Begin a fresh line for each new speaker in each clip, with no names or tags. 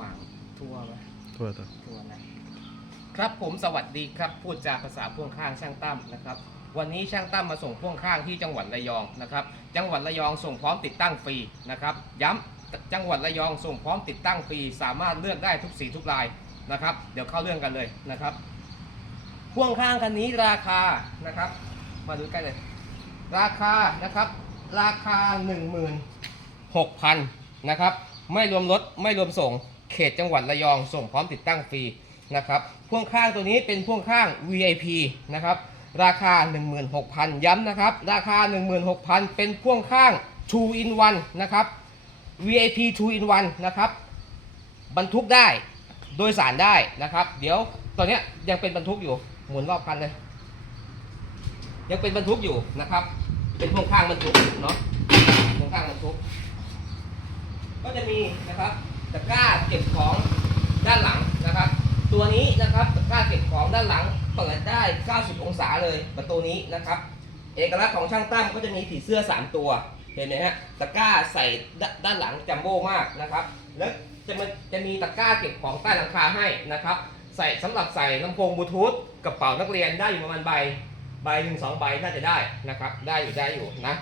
ว่างทั่วไหม
ทั่วตัว
ทั่วนะครับผมสวัสดีครับ พูดจาภาษาพ่วงข้างช่างตั้มนะครับ วันนี้ช่างตั้มมาส่งพ่วงข้างที่จังหวัดระยองนะครับ จังหวัดระยองส่งพร้อมติดตั้งฟรีนะครับ ย้ำจังหวัดระยองส่งพร้อมติดตั้งฟรีสามารถเลือกได้ทุกสีทุกลายนะครับ เดี๋ยวเข้าเรื่องกันเลยนะครับพ่วงข้างคันนี้ราคานะครับ มาดูใกล้เลย ราคานะครับ ราคา 16,000นะครับ ไม่รวมรถไม่รวมส่ง เขตจังหวัดระยอง ส่งพร้อมติดตั้งฟรีนะครับพ่วงข้างตัวนี้เป็นพ่วงข้าง VIP นะครับราคา 16,000 ย้ำนะครับ ราคา 16,000 เป็นพ่วงข้าง2 in 1นะครับ VIP 2 in 1นะครับบรรทุกได้โดยสารได้นะครับ เดี๋ยวตอนนี้ยยังเป็นบรรทุกอยู่หมุนรอบคันเลย ยังเป็นบรรทุกอยู่นะครับ เป็นพ่วงข้างบรรทุกเนาะพ่วงข้างบรรทุก ก็จะมีนะครับ ตะกร้าเก็บของด้านหลังนะครับ ตัวนี้นะครับตะกร้าเก็บของด้านหลังเปิดได้ 90 องศาเลยประตูนี้นะครับ เอกลักษณ์ของช่างตั้มก็จะมีผีเสื้อ 3 ตัวเห็นไหมฮะตะกร้าใส่ด้านหลังจัมโบ้มากนะครับ แล้วจะมันจะมีตะกร้าเก็บของใต้หลังคาให้นะครับ ใส่สำหรับใส่ลำโพงบลูทูธกระเป๋านักเรียนได้อยู่ประมาณใบใบหนึ่งสองใบน่าจะได้นะครับ ได้อยู่ได้อยู่นะ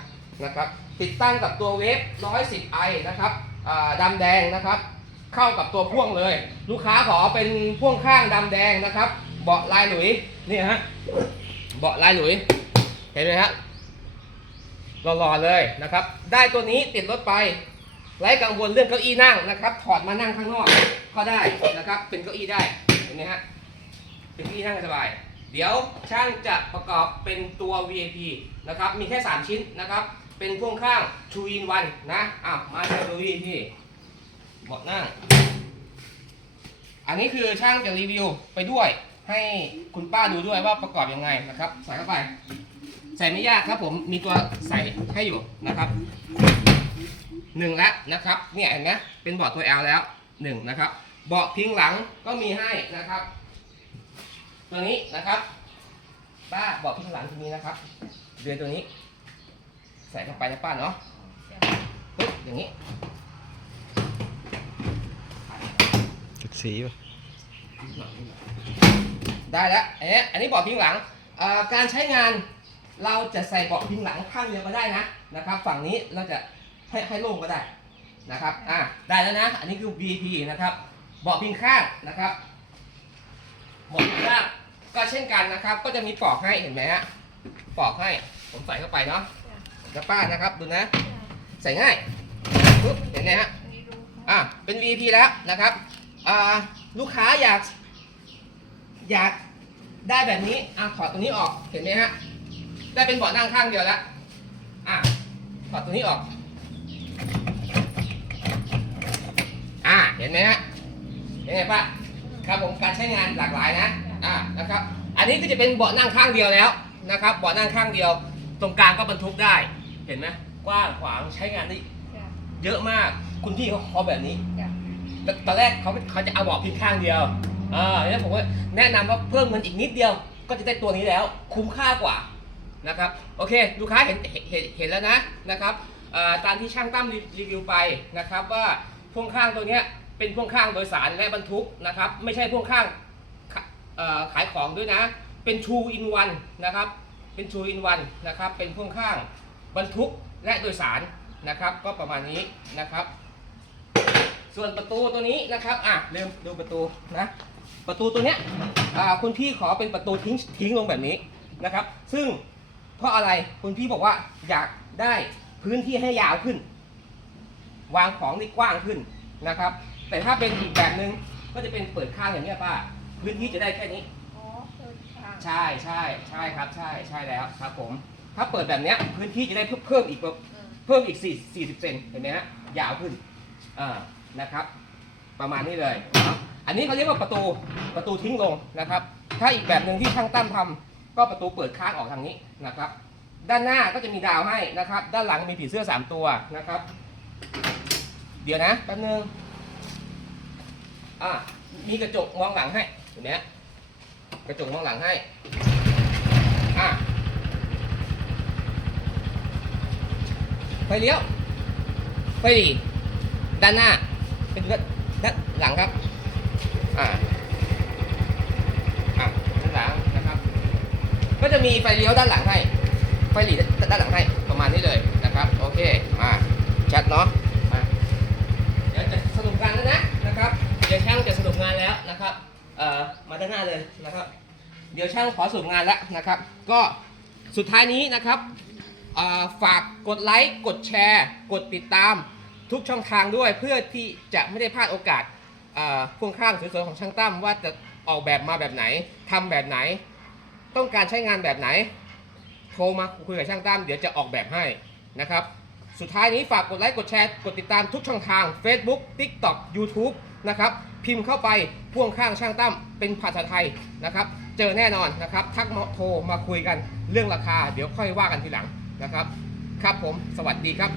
นะครับ ติดตั้งกับตัวเวฟ110 i นะครับอ่าดำแดงนะครับ เข้ากับตัวพ่วงเลย ลูกค้าขอเป็นพ่วงข้างดำแดงนะครับ เบาะลายหลุยนี่ฮะเบาะลายหลุยเห็นไหมฮะรอๆเลยนะครับ ได้ตัวนี้ติดรถไปไร้กังวลเรื่องเก้าอี้นั่งนะครับ ถอดมานั่งข้างนอกก็ได้นะครับ เป็นเก้าอี้ได้เห็นไหมฮะเป็นเก้าอี้นั่งสบาย เดี๋ยวช่างจะประกอบเป็นตัว VIP นะครับ มีแค่ 3 ชิ้นนะครับ เป็นพ่วงข้าง2 in 1นนะอ้าวมาดูตัว VIP เบาะนั่ง อันนี้คือช่างจะรีวิวไปด้วย ให้คุณป้าดูด้วยว่าประกอบยังไงนะครับ ใส่เข้าไป ใส่ไม่ยากครับผมมีตัวใส่ให้อยู่นะครับหนึ่งแล้วนะครับเนี่ยเห็นไหมเป็นเบาะตัว L แล้วหนึ่งนะครับ เบาะพิงหลังก็มีให้นะครับ ตัวนี้นะครับป้าเบาะพิงหลังตัวนี้นะครับ เดือนตัวนี้ ใส่เข้าไปนะป้าเนาะปึ๊บอย่างนี้
จักสีป่ะ
ได้แล้วเอันนี้อันนี้เบาะพิงหลังการใช้งานเราจะใส่เบาะพิงหลังข้างเดียวก็ได้นะนะครับ ฝั่งนี้เราจะให้ให้โล่งก็ได้นะครับอะได้แล้วนะ อันนี้คือ VP นะครับเบาะพิงข้างนะครับเบาะพิงข้างก็เช่นกันนะครับ ก็จะมีปลอกให้เห็นไหมฮะปลอกให้ผมใส่เข้าไปเนาะแล้วป้านะครับดูนะ ใส่ง่ายปุ๊บเห็นไหมฮะอะเป็น VP แล้วนะครับ อ่าลูกค้าอยาก อยากได้แบบนี้อะถอดตรงนี้ออกเห็นไหมฮะได้เป็นเบาะนั่งข้างเดียวแล้วอะถอดตรงนี้ออก อะเห็นไหมฮะเห็นไหมป้าครับผมการใช้งานหลากหลายนะอะนะครับ อันนี้ก็จะเป็นเบาะนั่งข้างเดียวแล้วนะครับเบาะนั่งข้างเดียว ตรงกลางก็บรรทุกได้เห็นไหมกว้างขวางใช้งานได้เยอะมากคุณพี่เขาขอแบบนี้ ตอนแรกเขาเขาจะเอาเบาะพียงข้างเดียวอ่าแล้วผมก็แนะนำว่าเพิ่มเงินอีกนิดเดียว ก็จะได้ตัวนี้แล้วคุ้มค่ากว่านะครับโอเคลูกค้าเห็นเห็นเห็นเห็นแล้วนะนะครับอ่าตามที่ช่างตั้มรีรีวิวไปนะครับว่าพ่วงข้างตัวเนี้ยเป็นพ่วงข้างโดยสารและบรรทุกนะครับไม่ใช่พ่วงข้างขะเอ่อขายของด้วยนะ เป็น True in one นะครับเป็น True in one นะครับเป็นพ่วงข้างบรรทุกและโดยสารนะครับก็ประมาณนี้นะครับ ส่วนประตูตัวนี้นะครับ อะเริ่มดูประตูนะ ประตูตัวเนี้ยอ่าคุณพี่ขอเป็นประตูทิ้งทิ้งลงแบบนี้นะครับ ซึ่งเพราะอะไรคุณพี่บอกว่าอยากได้พื้นที่ให้ยาวขึ้น วางของได้กว้างขึ้นนะครับ แต่ถ้าเป็นอีกแบบหนึ่งก็จะเป็นเปิดข้างอย่างเนี้ยป้าพื้นที่จะได้แค่นี้ใช่ใช่ใช่ครับ ใช่ใช่แล้วครับผม ถ้าเปิดแบบเนี้ยพื้นที่จะได้เพิ่มเพิ่มอีกแบบเพิ่มอีก4 40 เซนเห็นไหมฮะยาวขึ้นอ่า นะครับ ประมาณนี้เลยนะอันนี้เขาเรียกว่าประตูประตูทิ้งลงนะครับ ถ้าอีกแบบหนึ่งที่ช่างตั้มทำก็ประตูเปิดข้างออกทางนี้นะครับ ด้านหน้าก็จะมีดาวให้นะครับ ด้านหลังมีผีเสื้อ 3 ตัวนะครับ เดี๋ยวนะแป๊บนึงอ่ามีกระจกมองหลังให้เห็นไหมกระจกมองหลังให้อ่าไฟเลี้ยวไฟหลีด้านหน้า เป็นด้านหลังครับ อ่า อ่าด้านหลังนะครับ ก็จะมีไฟเลี้ยวด้านหลังให้ ไฟหลีด้านหลังให้ประมาณนี้เลยนะครับ โอเค มาชัดเนาะมาเดี๋ยวจะสรุปงานแล้วนะนะครับ เดี๋ยวช่างจะสรุปงานแล้วนะครับ เอ่อ มาด้านหน้าเลยนะครับ เดี๋ยวช่างขอสรุปงานแล้วนะครับ ก็สุดท้ายนี้นะครับเอ่อฝากกดไลค์ กดแชร์ กดติดตาม ทุกช่องทางด้วยเพื่อที่จะไม่ได้พลาดโอกาสเอ่อพ่วงข้างสวยๆของช่างตั้มว่าจะออกแบบมาแบบไหนทำแบบไหน ต้องการใช้งานแบบไหน โทรมาคุยกับช่างตั้มเดี๋ยวจะออกแบบให้นะครับ สุดท้ายนี้ฝากกดไลค์กดแชร์กดติดตามทุกช่องทาง Facebook TikTok YouTube นะครับพิมพ์เข้าไปพ่วงข้างช่างตั้มเป็นภาษาไทยนะครับ เจอแน่นอนนะครับทักมาโทรมาคุยกันเรื่องราคา เดี๋ยวค่อยว่ากันทีหลังนะครับ ครับผมสวัสดีครับ